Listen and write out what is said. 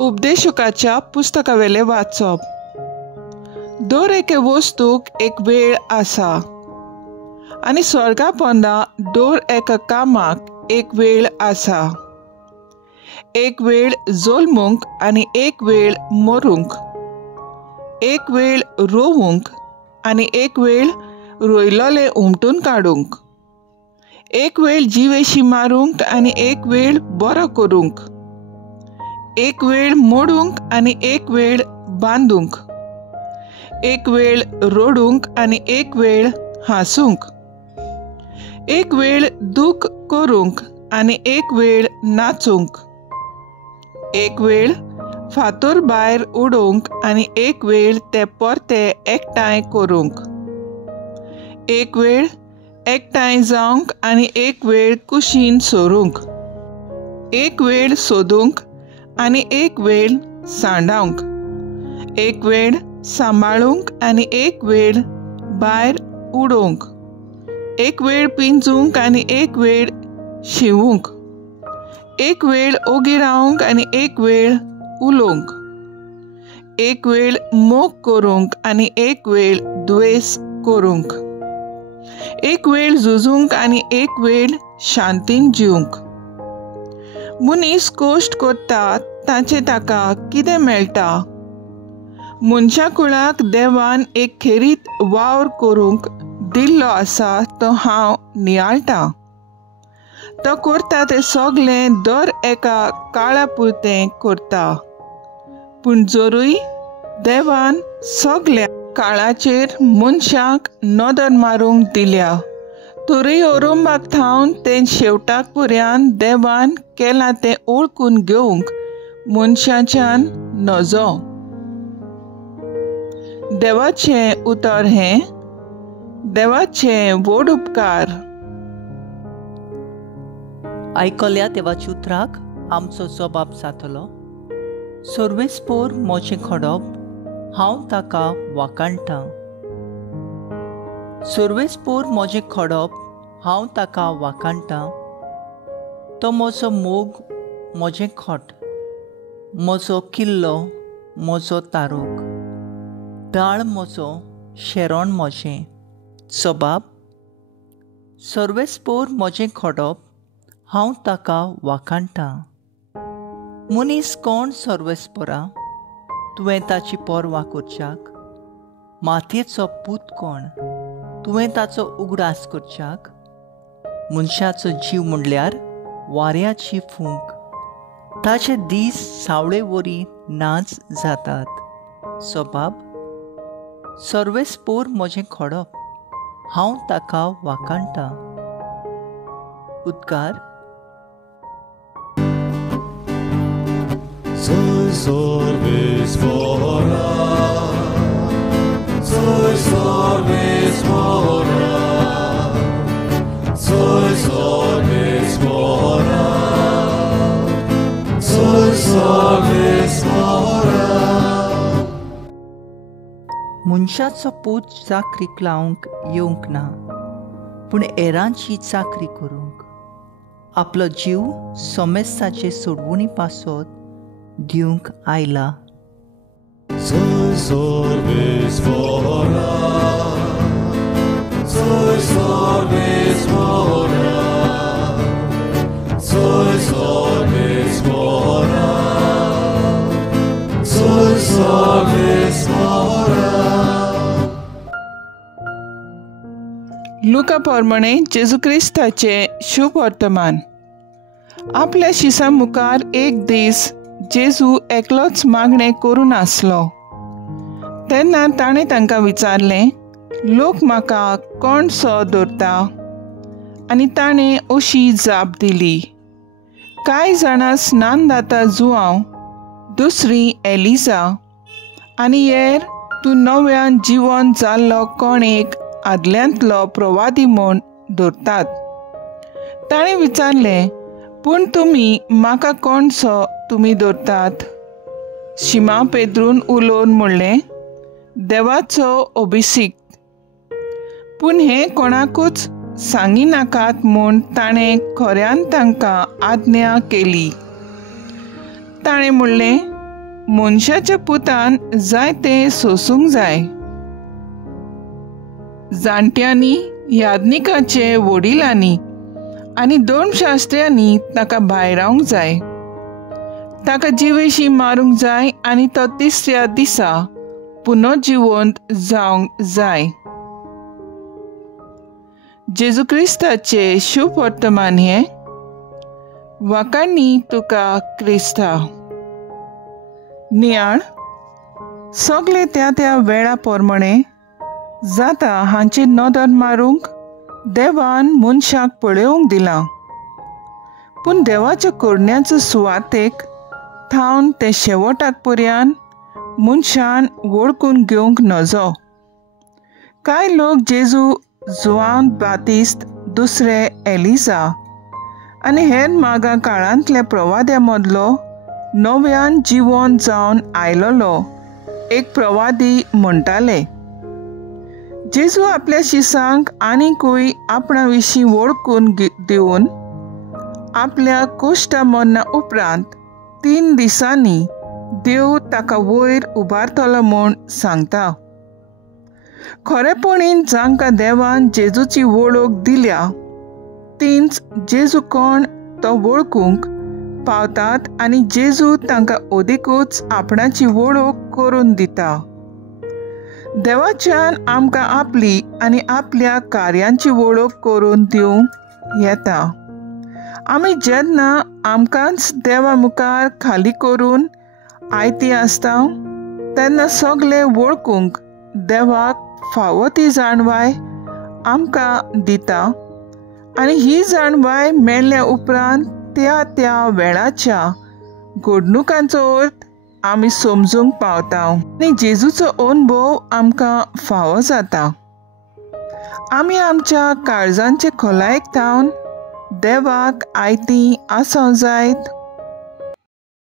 उपदेशकाच्या पुस्तकावेले वाचप। दर एके वस्तूक एक वेळ आसा आनी स्वर्गा पोंदा दर एका कामाक एक वेळ आसा। एक वेळ जल्मूंक आनी एक वेळ मरूंक, एक वेळ रोवूंक आनी एक वेळ रोयलोले उमटून काडूंक, एक वेळ जिवेशी मारूंक आनी एक वेळ बरो करूंक, एक वेळ मोडूंक आनी एक वेळ बांदूंक, एक वेळ रडूंक आनी एक वेळ हांसूंक, एक वेळ दूख करूंक आनी एक वेळ नाचूंक, एक वेळ फातर भायर उडोवंक आनी एक वेळ ते परते एकठांय करूंक, एक वेळ एकठांय जावंक आनी एक वेळ कुशीन सोरूंक, एक वेळ सोदूंक आनी एक वेळ सांडावंक, एक वेळ सांबाळूंक आनी एक वेळ भायर उडोवंक, एक वेळ पिंजूंक आनी एक वेळ शिवूंक, एक वेळ ओगी रावंक आनी एक वेळ उलोवंक, एक वेळ मोग करूंक आनी एक वेळ द्वेस करूंक, एक वेळ झुजूंक आनी एक वेळ शांतीन जिवंक। मनीस कश्ट करता ताचे ताका कितें मेळटा? मनशा कुळाक देवान एक खेरीत वावर करूंक दिल्लो आसा तो हांव नियाळटां। तो करता तें सगलें दर एका काळा पुरतें करता, पूण जरूय देवान सगल्या काळाचेर मनशाक नदर मारूंक दिल्या, तरी ओरोंबाक थावन तें शेवटाक पर्यान देवान केलां तें ओळखून घेवंक मनशाच्यान नजो। देवाचें उतर हें, देवाचे व्हड उपकार। आयकल्या देवाच्या उतराक आमचो जबाब जातलो। सर्वेस्पोर मोचें खडप हांव ताका वाकाणटां। सर्वेस्पोर मोजें खडप हांव ताका वाकाणटां। तो म्हजो मोग, मोजें खोट, म्हजो किल्लो, म्हजो तारूक, ढाळ म्हजो, शेरोण म्हजें। जबाब: सर्वेस्पोर मोजें खडप हांव ताका वाकाणटां। मनीस कोण सर्वेस्पोरा? तुवें ताची पर्वा करच्याक? मातयेचो पूत कोण? तुवें ताचो उगडास करच्याक? मनशाचो जीव म्हणल्यार वाऱ्याची फूंक, ताचे दीस सावळे वरी नाच जातात। जबाब: सर्वेस्पोर मोजें खडप हांव ताका वाकाणटां। उद्गार: Soy sorvespora, soy sorvespora, soy sorvespora, soy sorvespora। मनशाचो पूत चाकरीक लावंक येवंक ना, पूण हेरांची चाकरी करूंक, आपलो जीव सोमेस्ताचे सोडवणी पासत दिवंक आयला। Soy sorvespora, soy sorvespora, soy sorvespora, soy sorvespora। लुका प्रमाणे जेजू क्रिस्ताचे शुभ वर्तमान। आपल्या शिसा मुखार एक दीस जेजू एकलोच मागणें करून आसलो। तेन्ना ताणें तांकां विचारलें, लोक म्हाका कोण सो धरता? आनी ताणें अशी जाप दिली, कांय जाणां स्नान जाता जुआंव, दुसरी एलिजा आनी हेर तूं नव्यान जिवन जाल्लो कोण एक आदल्यांतलो प्रवादी म्हूण धरतात। ताणें विचारलें, पूण तुमी म्हाका कोण सो तुमी धरतात? शिमा पेद्रून उलोवन म्हणलें, देवाचो अभिषिक्त। पूण हें कोणाकूच सांगिनाकात म्हूण ताणें खऱ्यान तांकां आज्ञा केली। ताणें म्हणलें, मनशाच्या पुतान जाय तें सोसूंक जाय. जाणट्यांनी, याज्ञिकाचे वडिलांनी आनी धर्मशास्त्र्यांनी ताका भायर रावंक जाय. ताका जिवेशी मारूंक जाय आनी तो तिसऱ्या दिसा पुनर्जिवंत जावंक जाय. जेजू क्रिस्ताचे शुभ वर्तमान हे. वाकाडणी तुका क्रिस्ता. नियाळ सगळे त्या त्या वेळा प्रमाणे जाता हांचे नदर मारूंक देवान मनशाक पळोवंक दिलां. पूण देवाच्या करण्याचो सुवातेक थावन ते शेवटाक पर्यान मनशान वळखून घेवंक नजो. कांय लोक जेजू जुआन बातिस्त, दुसरे एलिजा आनी हेर मागा काळांतल्या प्रवाद्या मदलो नव्यान जिवंत जावन आयलोलो एक प्रवादी म्हणटाले. जेजू आपल्या शिसांक आनीकूय आपणा विशीं वळखून दिवन आपल्या कोश्टा मरना उपरांत 3 दिसांनी देव ताका वयर उबारतलो म्हूण सांगता. खरेपणीन जांकां देवान जेजूची वळख दिल्या तींच जेजू कोण तो वळखूंक पावतात आनी जेजू तांकां ओदिकूच आपणाची वळख करून दिता. देवाच्यान आमकां आपली आनी आपल्या कार्यांची वळख करून दिवंक येता. आमी जेन्ना आमकांच देवा मुखार खाली करून आयती आसता तेन्ना सगळे वळखूंक देवाक फावो ती जाणवाय आमकां दिता आनी ही जाणवाय मेळ्ळ्या उपरांत त्या त्या वेळाच्या घडणुकांचो अर्थ आमी समजूंक पावता आनी जेजूचो अनुभव आमकां फावो जाता. आमी आमच्या काळजांचे खोलायेक थावन देवाक आयती आसूं जायत